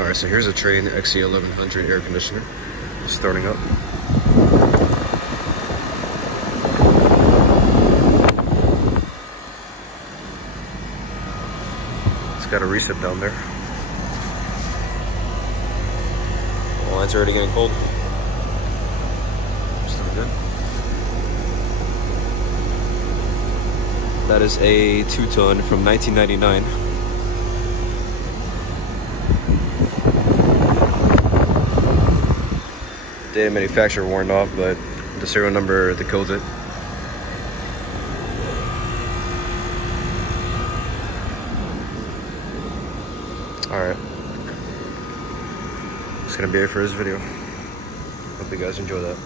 Alright, so here's a Trane XE1100 air conditioner. Starting up. It's got a recip down there. Well, it's already getting cold. Still good. That is a two-ton from 1999. Date of manufacture worn off, but the serial number decodes it. Alright. That's gonna be it for this video. Hope you guys enjoy that.